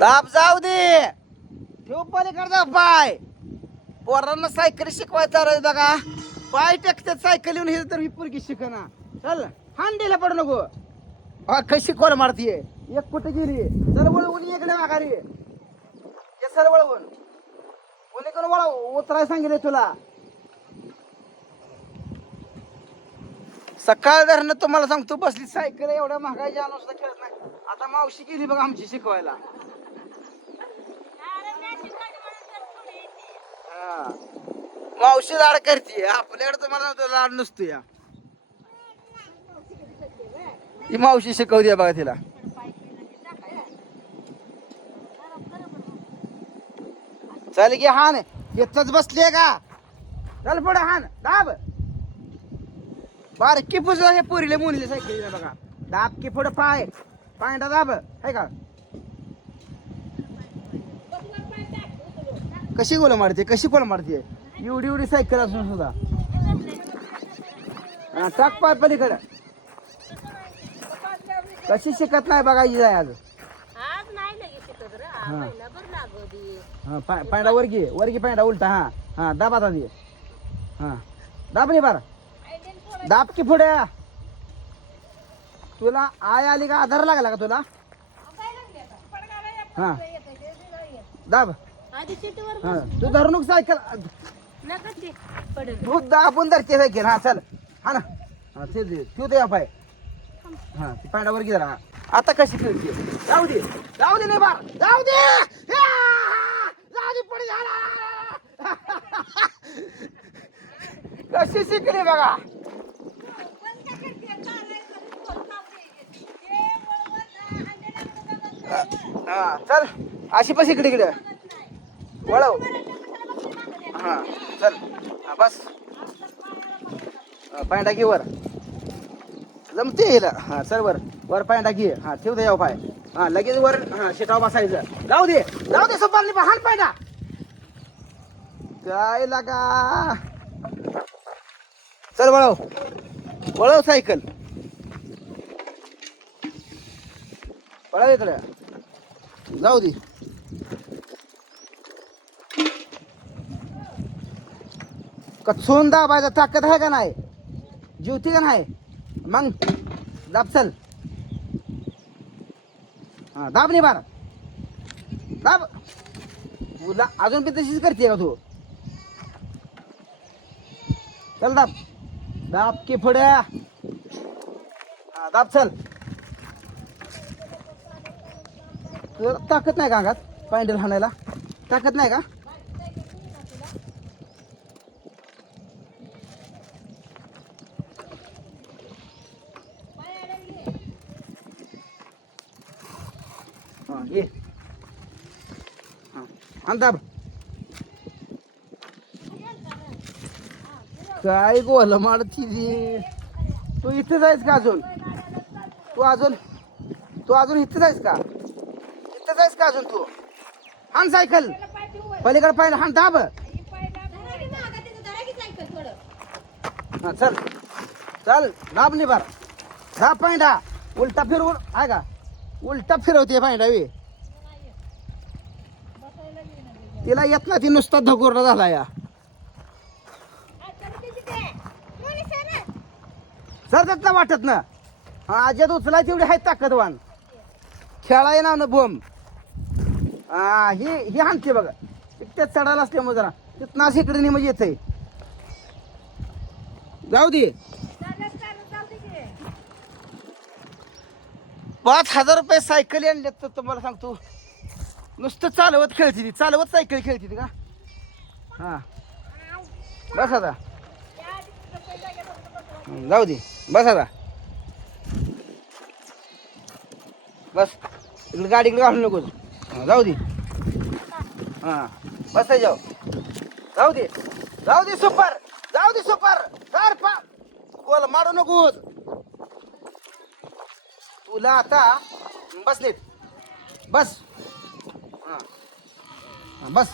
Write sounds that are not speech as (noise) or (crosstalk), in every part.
दाब जाऊ दे. ठेव पलीकडचा पाय. पोरांना सायकल शिकवायचं रे बघा. पाय टेकते सायकल येऊन हे तर ही पोरगी शिकना. चल हांडीला पडू नको. कशी कोण मारतीये. एक कुठे गेली? चल वळवून इकडे माघारी. ये सर वळवून. कोणी कोण वळव उतराय सांगितले तुला. सकाळ धरणं तुम्हाला सांगतो बसली सायकल एवढ्या महागाई आणून सुद्धा खेळत नाही. आता मावशी गेली बघा आमची शिकवायला. मावशी लाड करते. आपल्याकडे तुम्हाला नव्हतं लाड नसतो या. ही मावशी शिकवते बघा तिला. चल की हान येतच बसले का? चल पुढे हान दाब. बारकी पुज हे पोरीले मुलीले सायकल बघा. दाब की पुढे पाय. पायंडा दाब आहे का? कशी गोल मारते कशी गोल मारते? एवढी एवढी सायकल असून सुद्धा. हा, टाक पाय पलीकडे. कशी शिकत नाही बघा ही जाय आज. हा. महिनाभर लागवली पा- पायंडा वरगी वरगी पायंडा उलटा हा. हा दाब आता दे हा. दाब नाही बारा. दाब की पुढे. तुला आय आली का आधार लागला का तुला? हा. दाब. हा तू धरून सायकल. नका पडेल तू दाबून धरते सायकल हा चल. हा ना. हा ते दे. तू दे पाय हा ती पायंडा वरगी जरा. आता कशी खेळते? जाऊ दे. जाऊ दे नाही बार. जाऊ दे. या! जाऊ दे पुढे झाला कशी शिकली बघा. हा चल. अशी पण इकडे इकडे. वळव. हा चल. हा बस. पाय टाकी वर. जमते हिला. हा चल वर. वर पाय टाकी हा ठेव दे पाय. हा लगेच वर हा शिटाव बसायचं. जाऊ दे. जाऊ दे सोपारली हाल पायंडा. काय लागा? चल वळव. वळव सायकल. वळव इकडे. जाऊ दे. कचून दाबायचा ताकद आहे का नाही? जीवती का नाही? मग दाब चल. हा दाब नाही बारा. दाब. तुला अजून पण तशीच करते का तू? चल दाब. दाब की फुड्या हा दाब चल. तुला ताकद नाही का अंगात? पॅन्डल हाणायला? ताकद नाही का? ये। हा काय गोल मारती तू इथे जायस का अजून? तू अजून तू अजून इथे जायस का? इथे जायस का अजून तू? हाण सायकल. पलीकडे पाहिलं हान दाब. हा चल. चल दाब नाही बार दाब पाहिंडा उलटा फिरवून आहे का? उलटा फिरवते पाहिंडा वे तिला येत ना ती नुसता धकोरडा झाला या. सर ना वाटत ना? हा आज्यात उचलाय तेवढी आहे ताकदवान. खेळाय ना बोम हा ही ही आणते बघा. त्यात चढायला असल्यामुळे जरा. तिथं असं इकडे म्हणजे येते जाऊ दे. पाच हजार रुपये सायकली आणल्यात तर तुम्हाला सांगतो. नुसतं चालवत खेळते ती चालवत सायकल खेळते ती का? हा. बस आता. जाऊ दे. बस आता. बस. इकडे गाडी इकडे घालू नकोस जाऊ दे. हा बस जाऊ. जाऊ दे. जाऊ दे सुपर. जाऊ दे सुपर. सर पा बोल मारू नकोस. तुला आता बस बस. हा. बस.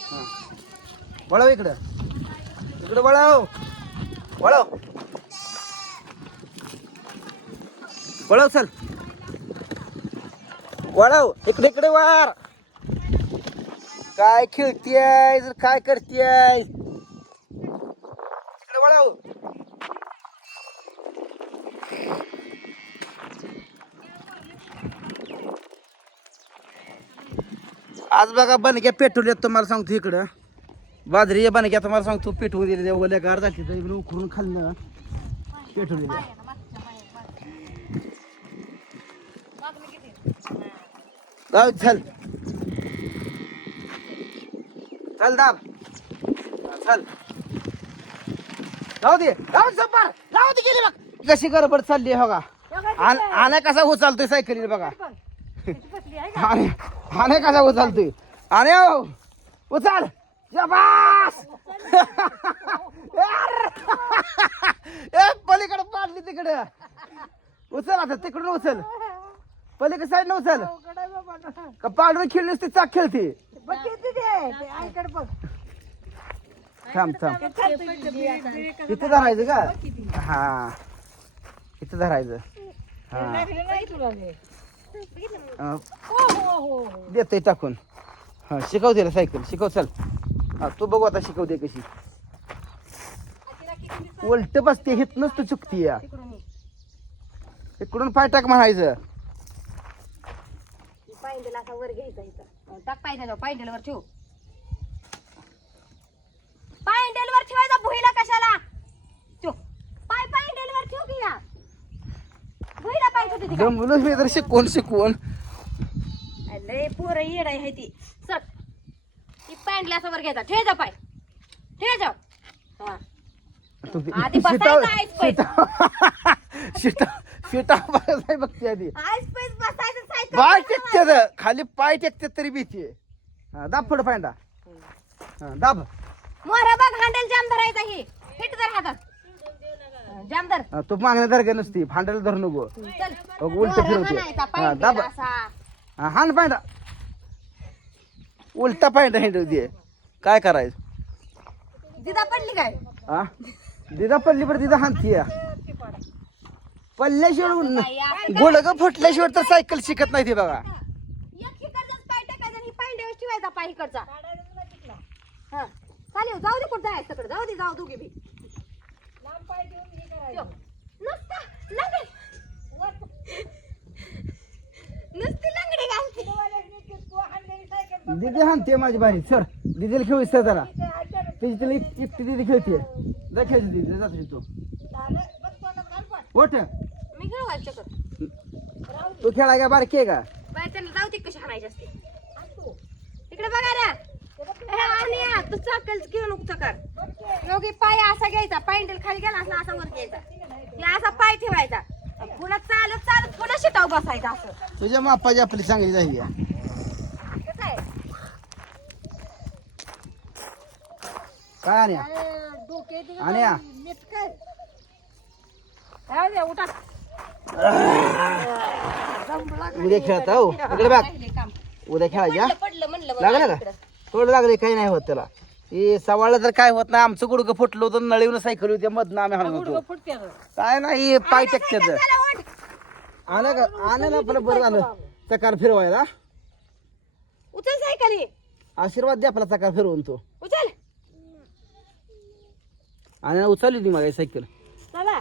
हा. वळव इकडं. इकडं वळव. वळव. वळव चल. वळव. इकडे इकडे वार. काय खेळतीय काय करतीय इकडे वळव आज बघा बनक्या पेट्रोल येत तुम्हाला सांगतो इकडं. बाजरी बनक्या तुम्हाला सांगतो पेट्रोल दिले ओल्या गार जाते तर इकडे उकरून खाल्लं. पेट्रोल दिल्या जाऊ चल. चल दाब. हा, चल. जाऊ दे जाऊ दे सप्पर जाऊ दे गेली बघ. कशी गडबड चालली आहे बघा आण- कसा उचलतोय सायकलीने बघा. (laughs) आणे आणे कसा उचलतोय? आणे हो. उचल. शाबास. ए पलीकडे पाडली तिकडे. उचल आता तिकडून उचल. पलीकडे साईड उचल. का पाडून खेळलीस ती चाक खेळते? थांब थांब. इथं धरायचं का? हा. इथं धरायचं. हा. अं, देतोय टाकून. हा शिकव तिला सायकल शिकव चल. हा तू बघू आता शिकवते कशी. उलट बसते हित नसतं चुकती या. इकडून पाय टाक म्हणायचं. पायंडेल असा वर घ्यायचा इथं. टाक पायंडेल पायंडेल वर ठेव. पायंडेल वर ठेवायचा भुईला कशाला? ठेव. पाय पायंडेल वर ठेव की या. भुईला पाय ठेवते ती काय? जमलं मी तर शिकवून. शिकवून लय पोरं येड आहे ती. सट ती पॅन्टला असं वर घ्यायचा ठेवायचा पाय. ठेवायचा हा. तू आधी बसायचं आहेच पै. शिटा शिटा बघायला बघते आधी. आईस पैस बसायचं सायकल पाय टेकते खाली पाय टेकते तरी भीती हा दाब पुढं पायंडा हा दाब. मोहरा बघ हँडल जाम धरायचा ही हिट धर हातात. हा, हा, तू मागण्या धरके नसती भांड्याला धरू नको. चल. अगं, उलटं फिरवते. हाणायचा, हा, पाय दाब. दिला असा. हा, हाण पायंडा उलटा पायंडा हिंडव दे. काय करायचं? दिदा पडली काय? हा? दिदा पडली पर दिदा हानती पडल्याशिवाय गोडग फुटल्याशिवाय तर सायकल शिकत नाही ती बघा. एक इकडचाच पाय टाकायचा आणि पायंड्यावर ठेवायचा पाय इकडचा हा चालेल जाऊ दे कुठं जायचं तिकडे. जाऊ दे जाऊ दोघे बी ठेव. नुसतं लंगडी. नुसती लंगडी घालते दिदी हानते माझी बारी सर दिदीला खेळू सर जरा. तिची तिला एकटी दिदी खेळते जा खेळते दिदी जातो तू ओठ मी तू खेळाय का? बारकी आहे का? बाय त्यांना जाऊ दे कशी हाणायची असते. इकडे बघा रे ए, आणिया, तू चाकल घेऊ नको चकर योगी पाय असा घ्यायचा पायंडल खाली गेला असला असा वर घ्यायचा. असा पाय ठेवायचा. पुन्हा चालत चालत पुन्हा शिटाव बसायचा असं. तुझ्या मापाची आपली चांगली आहे. काय राहू दे, उठा. उद्या खेळता हो? इकडे बघ. काम. उद्या खेळायच्या लागलं. का? थोडं लागले काही नाही होत त्याला. हे सवाळलं तर काय होत नाही आमचं गुडगं फुटलं होतं नळीवर सायकल होती मधनं आम्ही हाणत होतो. काय नाही पाय ओढ. आलं का? आलं ना आपलं बरं झालं. चकार फिरवायला. उचल सायकली आशीर्वाद द्या आपला चकार फिरवून तो. उचल. आणि उचलली ती माझी सायकल. चला.